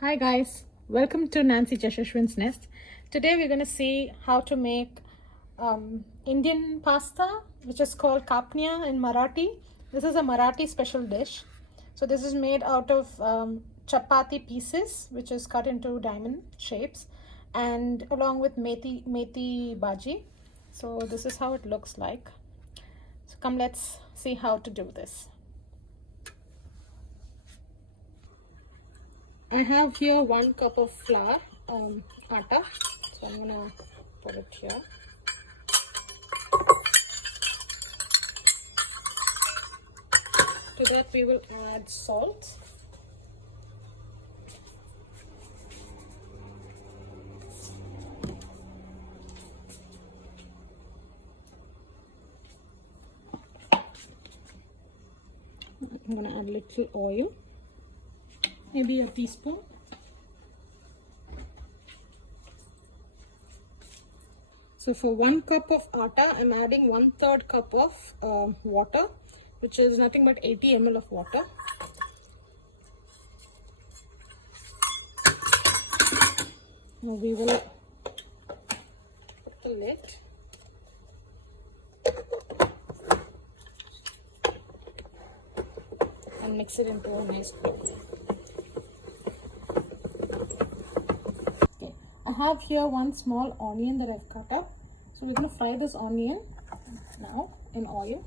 Hi guys, welcome to Nancy Jashashwin's Nest. Today we're going to see how to make Indian pasta, which is called Kapnya in Marathi. This is a Marathi special dish. So this is made out of chapathi pieces, which is cut into diamond shapes, and along with methi bhaji. So this is how it looks like. So come, let's see how to do this. I have here 1 cup of flour, atta, so I'm gonna put it here. To that we will add salt. I'm gonna add a little oil. Maybe a teaspoon. So for 1 cup of atta, I'm adding 1/3 cup of water, which is nothing but 80 ml of water. Now we will put the lid. And mix it into a nice dough. I have here 1 small onion that I've cut up. So we're going to fry this onion now in oil.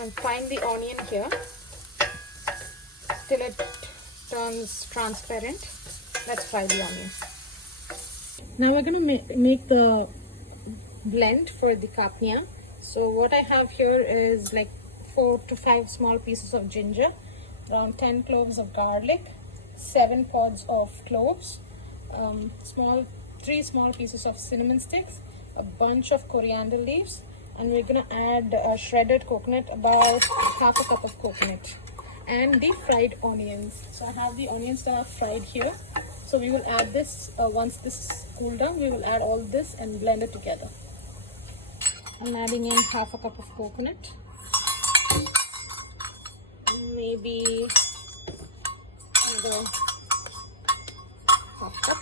And frying the onion here till it turns transparent. Let's fry the onion. Now we're going to make the blend for the kapnya. So what I have here is like 4 to 5 small pieces of ginger, around 10 cloves of garlic, 7 pods of cloves, 3 small pieces of cinnamon sticks, a bunch of coriander leaves, and we're going to add shredded coconut, about half a cup of coconut, and the fried onions. So I have the onions that are fried here. So we will add this, once this is cooled down, we will add all this and blend it together. I'm adding in half a cup of coconut, maybe another half cup.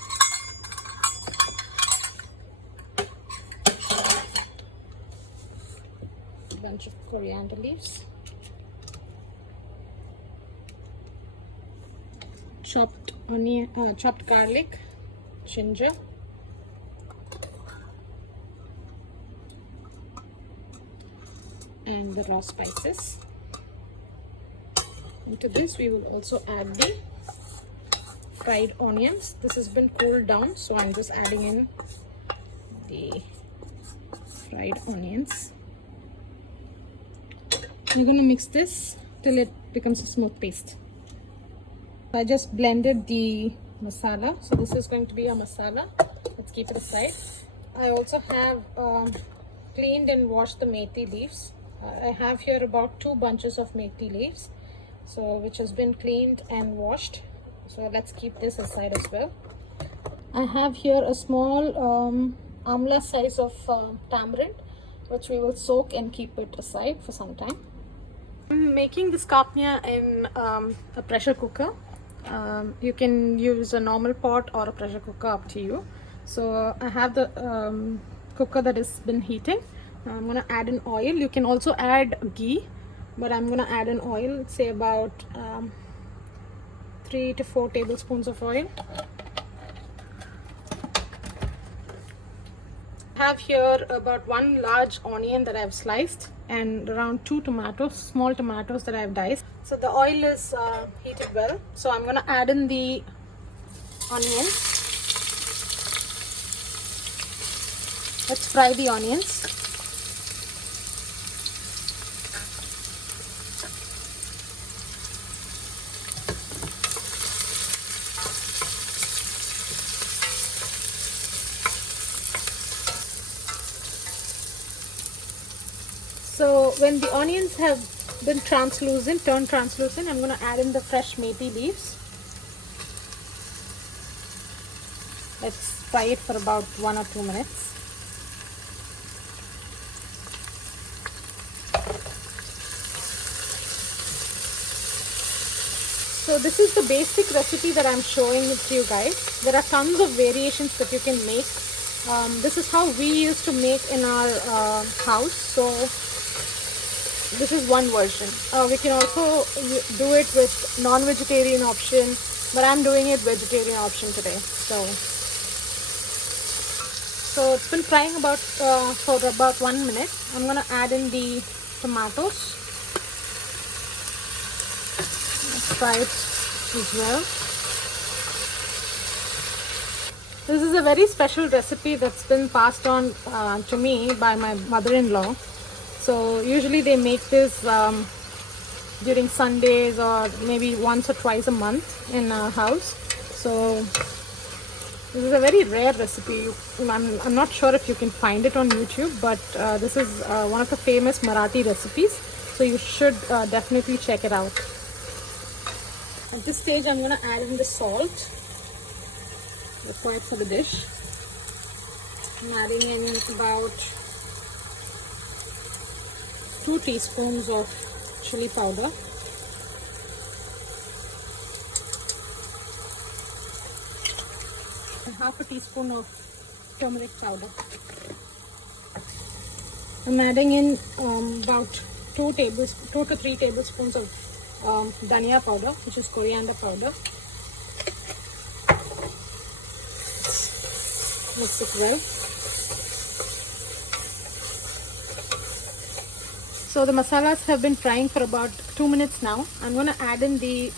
A bunch of coriander leaves, chopped onion, chopped garlic, ginger, and the raw spices. Into this we will also add the fried onions. This has been cooled down, so I'm just adding in the fried onions. We're going to mix this till it becomes a smooth paste. I just blended the masala, so this is going to be a masala. Let's keep it aside. I also have cleaned and washed the methi leaves. I have here about 2 bunches of methi leaves, so which has been cleaned and washed. So let's keep this aside as well. I have here a small amla size of tamarind, which we will soak and keep it aside for some time. I'm making this kapnya in a pressure cooker. You can use a normal pot or a pressure cooker, up to you. So I have the cooker that has been heating. I'm going to add in oil. You can also add ghee, but I'm going to add in oil, say about 3 to 4 tablespoons of oil. I have here about 1 large onion that I've sliced, and around 2 tomatoes, small tomatoes that I've diced. So the oil is heated well, so I'm going to add in the onions. Let's fry the onions. So when the onions have been translucent, turned translucent, I'm going to add in the fresh methi leaves. Let's fry it for about 1 or 2 minutes. So this is the basic recipe that I'm showing it to you guys. There are tons of variations that you can make. This is how we used to make in our house. So this is one version. We can also do it with non-vegetarian option, but I'm doing it vegetarian option today. So it's been frying about for about 1 minute. I'm gonna add in the tomatoes. Let's fry it as well. This is a very special recipe that's been passed on to me by my mother-in-law. So usually they make this during Sundays or maybe once or twice a month in our house. So this is a very rare recipe. I'm not sure if you can find it on YouTube, but this is one of the famous Marathi recipes. So you should definitely check it out. At this stage, I'm going to add in the salt required for the dish. I'm adding in about 2 teaspoons of chilli powder. And half a teaspoon of turmeric powder. I'm adding in about 2 to 3 tablespoons of dhania powder, which is coriander powder. Mix it well. So the masalas have been frying for about 2 minutes now. I'm going to add in the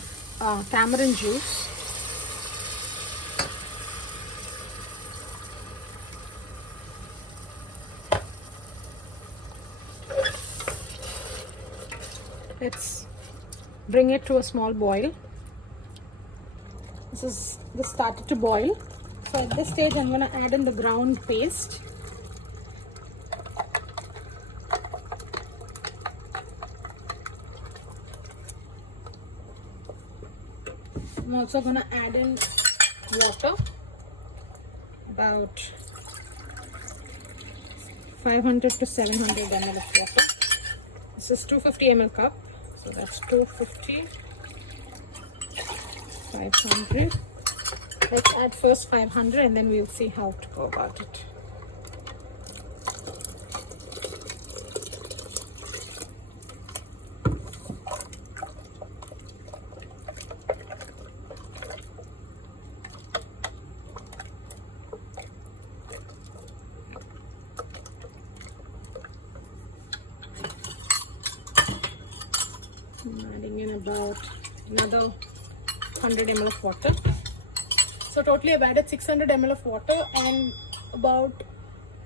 tamarind juice. Let's bring it to a small boil. This started to boil. So at this stage, I'm going to add in the ground paste. I'm also going to add in water, about 500 to 700 ml of water. This is 250 ml cup, so that's 250, 500. Let's add first 500 and then we'll see how to go about it. I'm adding in about another 100 ml of water. So totally I've added 600 ml of water and about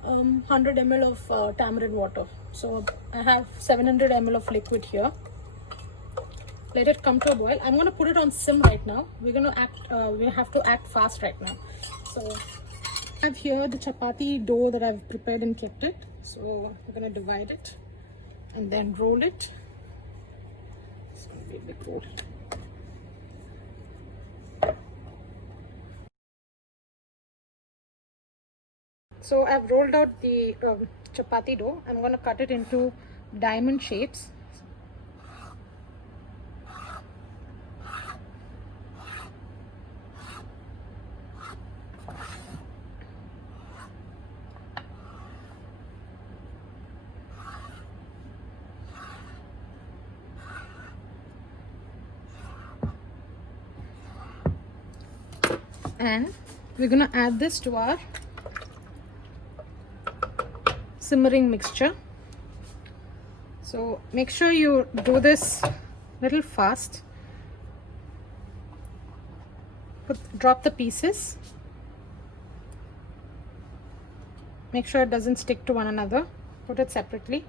100 ml of tamarind water. So I have 700 ml of liquid here. Let it come to a boil. I'm going to put it on sim right now. We have to act fast right now. So I have here the chapati dough that I've prepared and kept it. So we're going to divide it and then roll it. It's going to be a big roll. So I've rolled out the chapati dough. I'm going to cut it into diamond shapes. And we're going to add this to our simmering mixture. So make sure you do this a little fast. Drop the pieces. Make sure it doesn't stick to one another. Put it separately.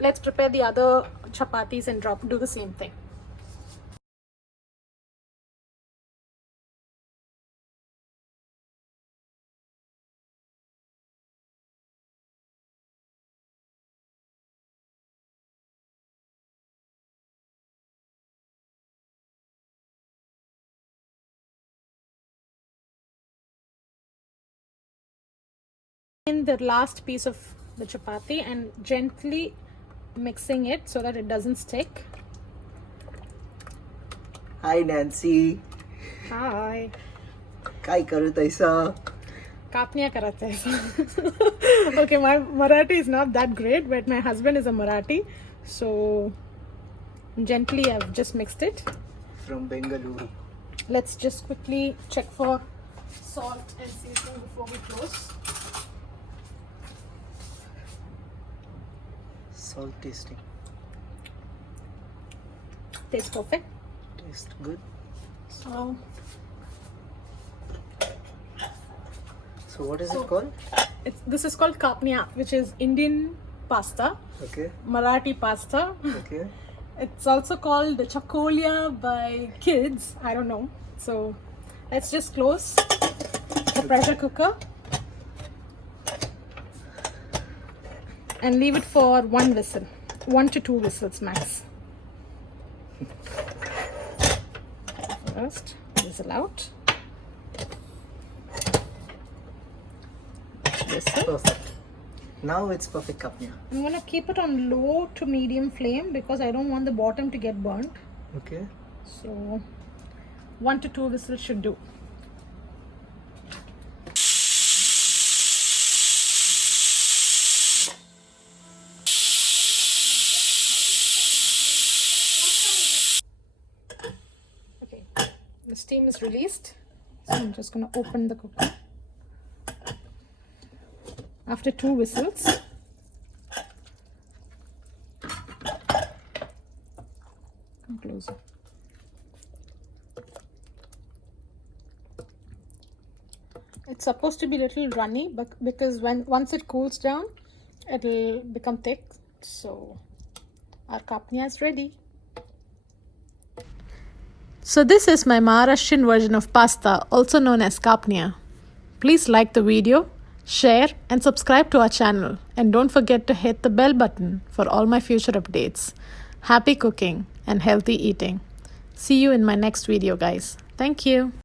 Let's prepare the other chapatis and do the same thing. in the last piece of the chapati and gently mixing it so that it doesn't stick. Hi Nancy. Hi. काय करत आहेसा? Kapnya karat hai. Okay, my Marathi is not that great, but my husband is a Marathi, so gently I've just mixed it. From Bengaluru. Let's just quickly check for salt and seasoning before we close. Salt tasting. Tastes perfect. Taste good. So what is it called? This is called Kapnya, which is Indian pasta, Okay. Marathi pasta. Okay. It's also called the Chokolya by kids. I don't know. So let's just close the pressure cooker and leave it for 1 whistle, 1 to 2 whistles max. First, whistle out. Whistle. Perfect. Now it's perfect kapnya. I'm gonna keep it on low to medium flame because I don't want the bottom to get burnt. Okay. So 1 to 2 whistles should do. Okay, the steam is released. So I'm just gonna open the cooker. After 2 whistles, come closer. It's supposed to be a little runny, but because once it cools down, it'll become thick. So our kapnya is ready. So this is my Maharashtrian version of pasta, also known as kapnya. Please like the video, share and subscribe to our channel, and don't forget to hit the bell button for all my future updates. Happy cooking and healthy eating. See you in my next video, guys. Thank you.